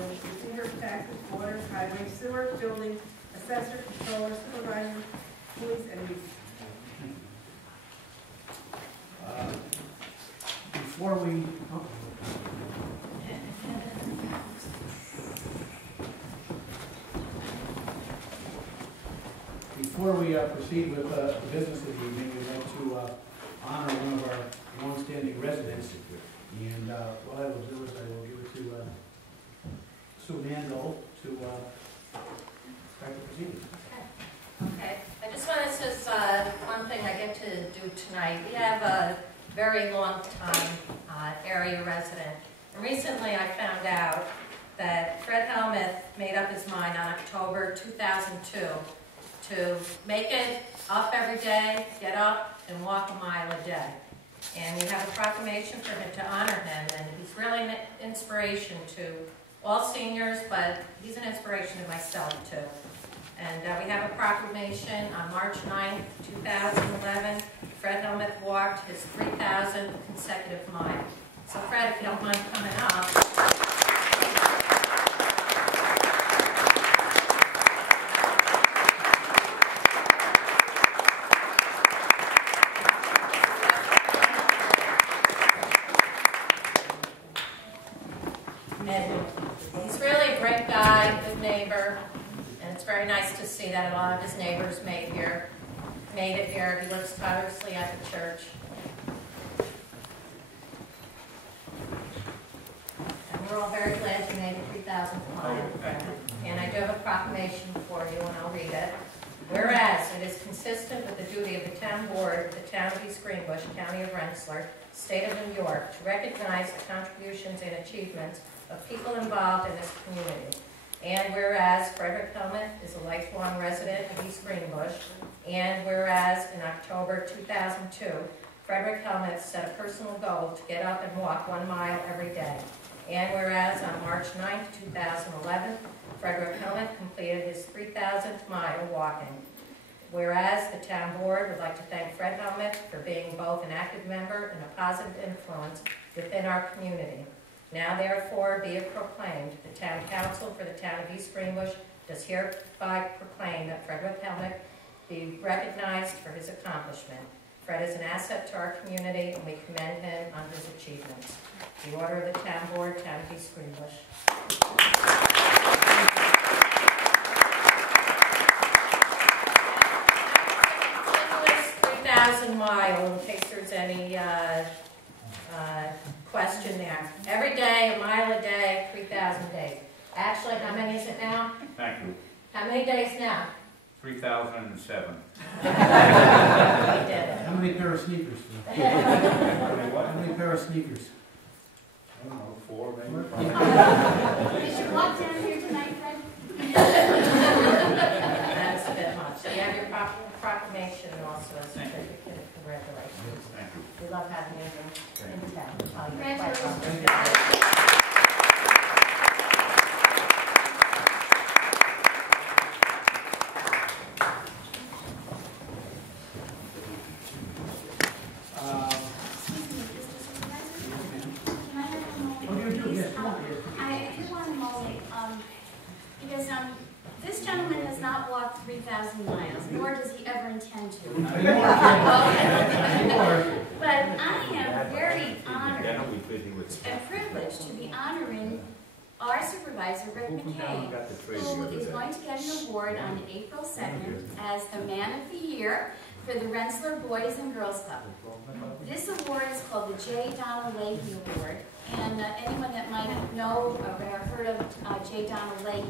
receiver, taxes, water, highway, sewer, building, assessor, controller, supervisor, police, and youth. Before we proceed with the business of the evening, we'd like to honor one of our long-standing residents. And what I will do is I will give it to Sue Mandel to start the proceedings. Okay. I just wanted to say one thing I get to do tonight. We have a very long-time area resident. And recently I found out that Fred Hellemuth made up his mind on October 2002 to make it up every day, get up and walk a mile a day. And we have a proclamation for him to honor him, and he's really an inspiration to all seniors, but he's an inspiration to myself too. And we have a proclamation on March 9th, 2011. Fred Hellemuth walked his 3,000th consecutive mile. So Fred, if you don't mind coming up. And he's really a great guy, good neighbor, and it's very nice to see that a lot of his neighbors made it here. He works tirelessly at the church. And we're all very glad you made the 3,000th mile. And I do have a proclamation for you, and I'll read it. Whereas it is consistent with the duty of the town board of the town of East Greenbush, county of Rensselaer, state of New York, to recognize the contributions and achievements of people involved in this community. And whereas Fredrick Hellemuth is a lifelong resident of East Greenbush, and whereas in October 2002, Fredrick Hellemuth set a personal goal to get up and walk 1 mile every day. And whereas on March 9th, 2011, Fredrick Hellemuth completed his 3,000th mile walking. Whereas the town board would like to thank Fred Hellemuth for being both an active member and a positive influence within our community. Now therefore be it proclaimed, the town council for the town of East Greenbush does hereby proclaim that Fredrick Hellemuth be recognized for his accomplishment. Fred is an asset to our community, and we commend him on his achievements. The order of the town board, town of East Greenbush. 3,000 mile, in case there's any question there. Every day, a mile a day, 3,000 days. Actually, how many is it now? Thank you. How many days now? 3,007. How many pair of sneakers? What? How many pair of sneakers? I don't know, 4 maybe. Did you walk down here tonight, Fred? That's a bit much. So you have your proclamation and also a certificate of congratulations. Thank you. We love having you in town. Congratulations. This gentleman has not walked 3,000 miles, nor does he ever intend to. But I am very honored and privileged to be honoring our supervisor, Rick McKay, who is going to get an award on April 2nd as the Man of the Year for the Rensselaer Boys and Girls Club. This award is called the J. Donald Leahy Award, and anyone that might know or have heard of J. Donald Leahy,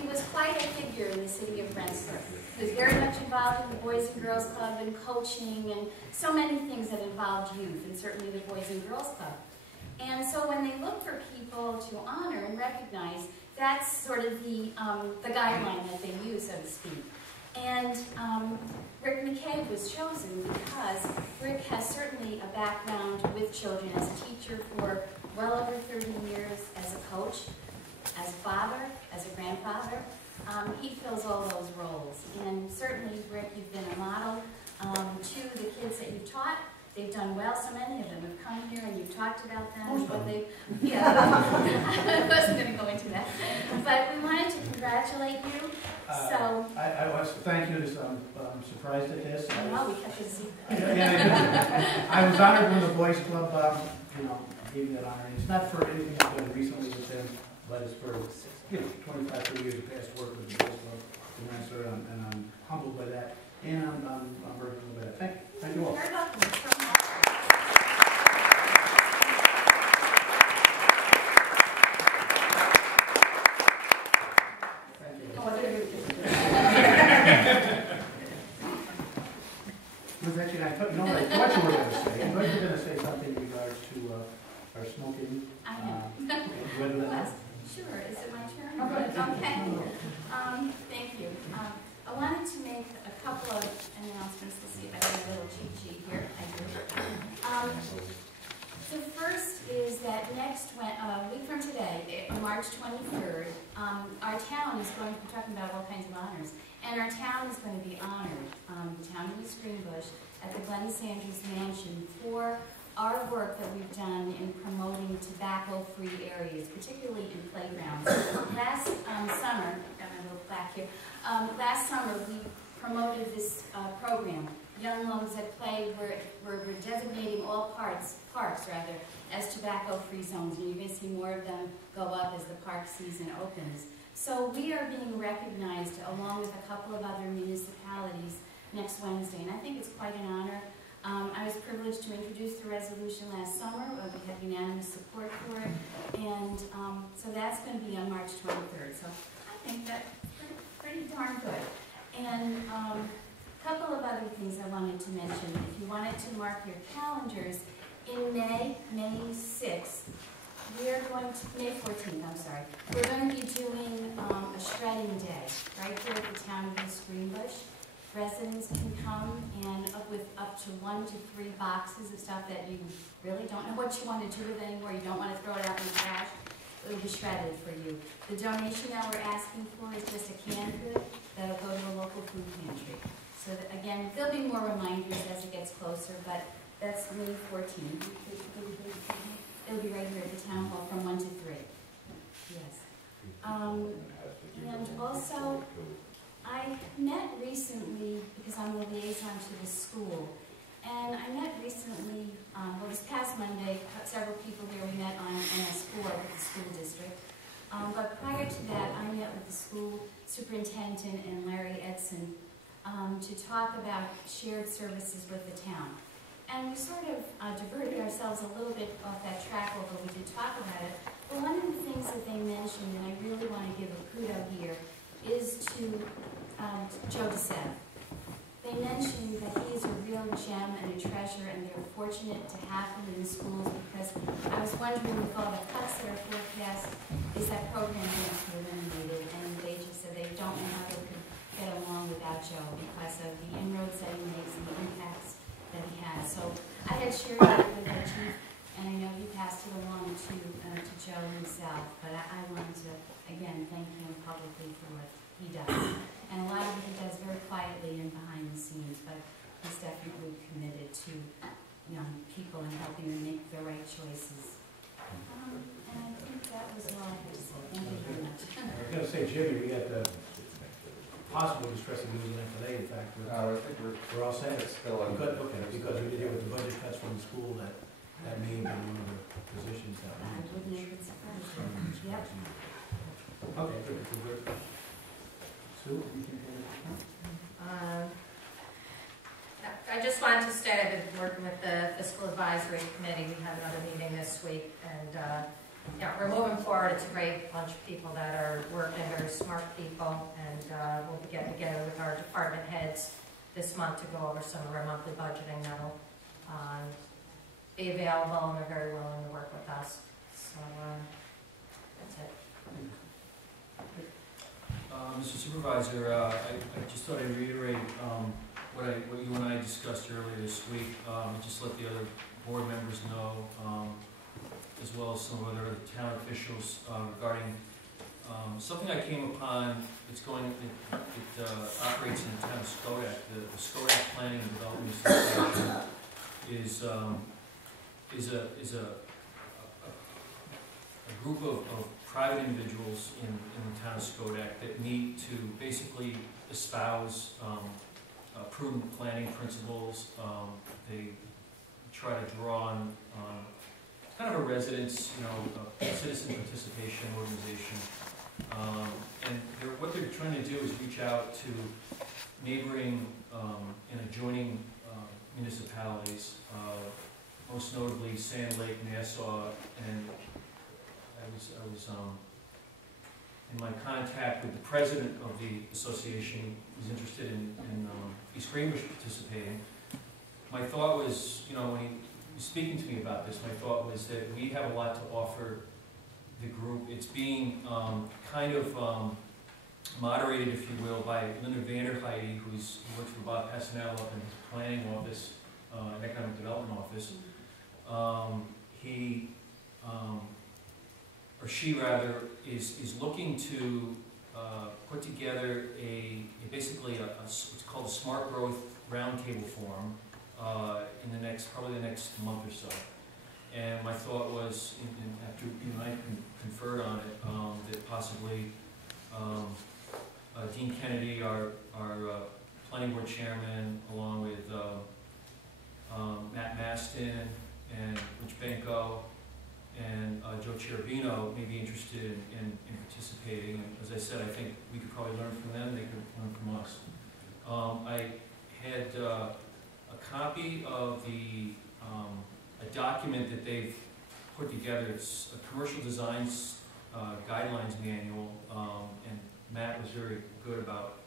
he was quite a figure in the city of Rensselaer. He was very much involved in the Boys and Girls Club and coaching and so many things that involved youth, and certainly the Boys and Girls Club. And so when they look for people to honor and recognize, that's sort of the guideline that they use, so to speak. And Rick McKay was chosen because Rick has certainly a background with children as a teacher for well over 30 years, as a coach, as a father, as a grandfather. He fills all those roles. And certainly, Rick, you've been a model to the kids that you've taught. They've done well. So many of them have come here and you've talked about them. But they, yeah, I wasn't going to go into that. congratulate you. So, I was, thank you, I'm surprised at this. I know, we kept it secret. Yeah, I was honored when the Boys Club, gave me that honor. And it's not for anything I've done recently with them, but it's for, 25, 30 years of past work with the Boys Club. And I'm humbled by that, and I'm very humbled by that. Thank you all. You're welcome. It's from all. Actually, I thought, you know what I thought you were going to say? I thought you were going to say something in regards to our smoking. I know. Whether that. Sure, is it my turn? Okay. Okay. Thank you. I wanted to make a couple of announcements to see if I have a little cheat sheet here. I do. The first is that next week from today, March 23rd, our town is going to be talking about all kinds of honors, and our town is going to be honored, the town of East Greenbush, at the Glenn Sanders Mansion for our work that we've done in promoting tobacco-free areas, particularly in playgrounds. Last summer, got my little plaque here, last summer we promoted this program, Young Lungs at Play, where we're designating all parks as tobacco-free zones, and you're going to see more of them go up as the park season opens. So we are being recognized along with a couple of other municipalities next Wednesday, and I think it's quite an honor. I was privileged to introduce the resolution last summer. We had unanimous support for it, and so that's going to be on March 23rd. So I think that's pretty darn good. And a couple of other things I wanted to mention. If you wanted to mark your calendars, in May 6th, we're going to, May 14th, I'm sorry, we're going to be doing a shredding day right here at the town of East Greenbush. Residents can come and with up to 1 to 3 boxes of stuff that you really don't know what you want to do with anymore, you don't want to throw it out in the trash, it will be shredded for you. The donation that we're asking for is just a canned good that'll go to a local food pantry. So that, again, there'll be more reminders as it gets closer, but that's May 14th. It'll be right here at the town hall from 1 to 3. Yes. And also, I met recently, because I'm a liaison to the school, and I met recently, well, this past Monday, several people here, we met on MS4 with the school district. But prior to that, I met with the school superintendent and Larry Edson to talk about shared services with the town. And we sort of diverted ourselves a little bit off that track, although we did talk about it. But one of the things that they mentioned, and I really want to give a kudo here, is to Joe DeSette. They mentioned that he is a real gem and a treasure, and they're fortunate to have him in the schools, because I was wondering, with all the cuts that are forecast, is that program going to be eliminated? And they just said they don't know how they could get along without Joe because of the inroads that he makes and the impacts that he has. So I had shared that with our chief, and I know he passed it along to Joe himself, but I wanted to, again, thank him publicly for what he does. And a lot of it he does very quietly and behind the scenes, but he's definitely committed to young people and helping them make the right choices. And I think that was all I had to say. Thank you very much. I was going to say, Jimmy, we got the possible distressing news on today. In fact, I think we're all set. still in. Good, okay, because we did hear with the budget cuts from the school that may have been one of the positions that I wouldn't have been surprised. Yep. Okay, good. Sue, anything I just wanted to state I've been working with the Fiscal Advisory Committee. We had another meeting this week, and we're moving forward. It's a great bunch of people that are working, very smart people, and we'll be getting together with our department heads this month to go over some of our monthly budgeting that'll be available, and they're very willing to work with us. So that's it. Mr. Supervisor, I just thought I'd reiterate what you and I discussed earlier this week, and just let the other board members know, as well as some other town officials, regarding something I came upon. It operates in the town of Skodak. The Skodak Planning and Development Association is a group of private individuals in the town of Skodak that meet to basically espouse prudent planning principles. They try to draw on kind of a residence, a citizen participation organization. And what they're trying to do is reach out to neighboring and adjoining municipalities, most notably Sand Lake, Nassau, and I was in my contact with the president of the association, who's interested in East Greenbush participating. My thought was, when he was speaking to me about this, my thought was that we have a lot to offer the group. It's being kind of moderated, if you will, by Linda Vanderheide, who works for Bob Passanello up in his planning office, economic development office. He, or she rather, is looking to put together basically what's called a Smart Growth Roundtable Forum in probably the next month or so. And my thought was, after I conferred on it, that possibly Dean Kennedy, our planning board chairman, along with Matt Maston and Rich Benko and Joe Cherubino may be interested in participating. And as I said, I think we could probably learn from them, they could learn from us. I had a copy of a document that they've put together. It's a commercial designs guidelines manual, and Matt was very good about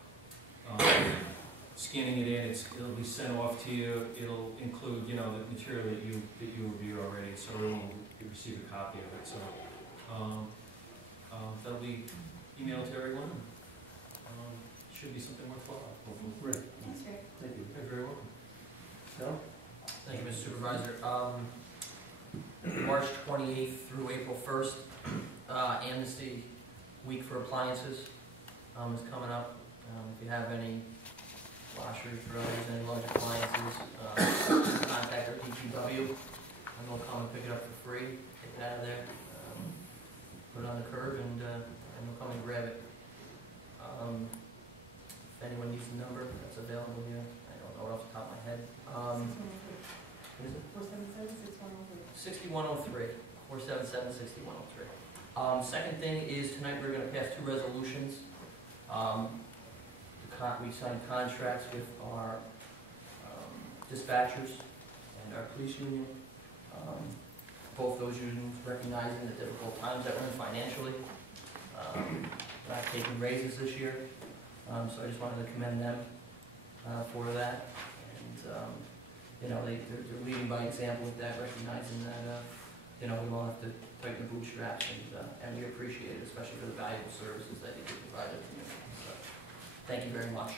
scanning it in. It'll be sent off to you. It'll include, the material that you reviewed already, so everyone will receive a copy of it. So that'll be emailed to everyone. Should be something worthwhile, hopefully. Great. Thanks, Rick. Thank you. You're very welcome. Bill? Thank you, Mr. Supervisor. March 28th through April 1st, Amnesty Week for Appliances is coming up. If you have any washers, dryers, any large appliances, contact our DPW, and they'll come and pick it up for free, take it out of there, put it on the curb, and they'll come and grab it. If anyone needs the number, that's available here. I don't know it off the top of my head. What is it? 477-6103. 477-6103. Second thing is tonight we're going to pass two resolutions. We signed contracts with our dispatchers and our police union. Both those unions recognizing the difficult times that we're in financially. We're not taking raises this year, so I just wanted to commend them for that. And they're leading by example with that, recognizing that we all have to tighten the bootstraps, and we appreciate it, especially for the valuable services that you do provide the community. So, thank you very much.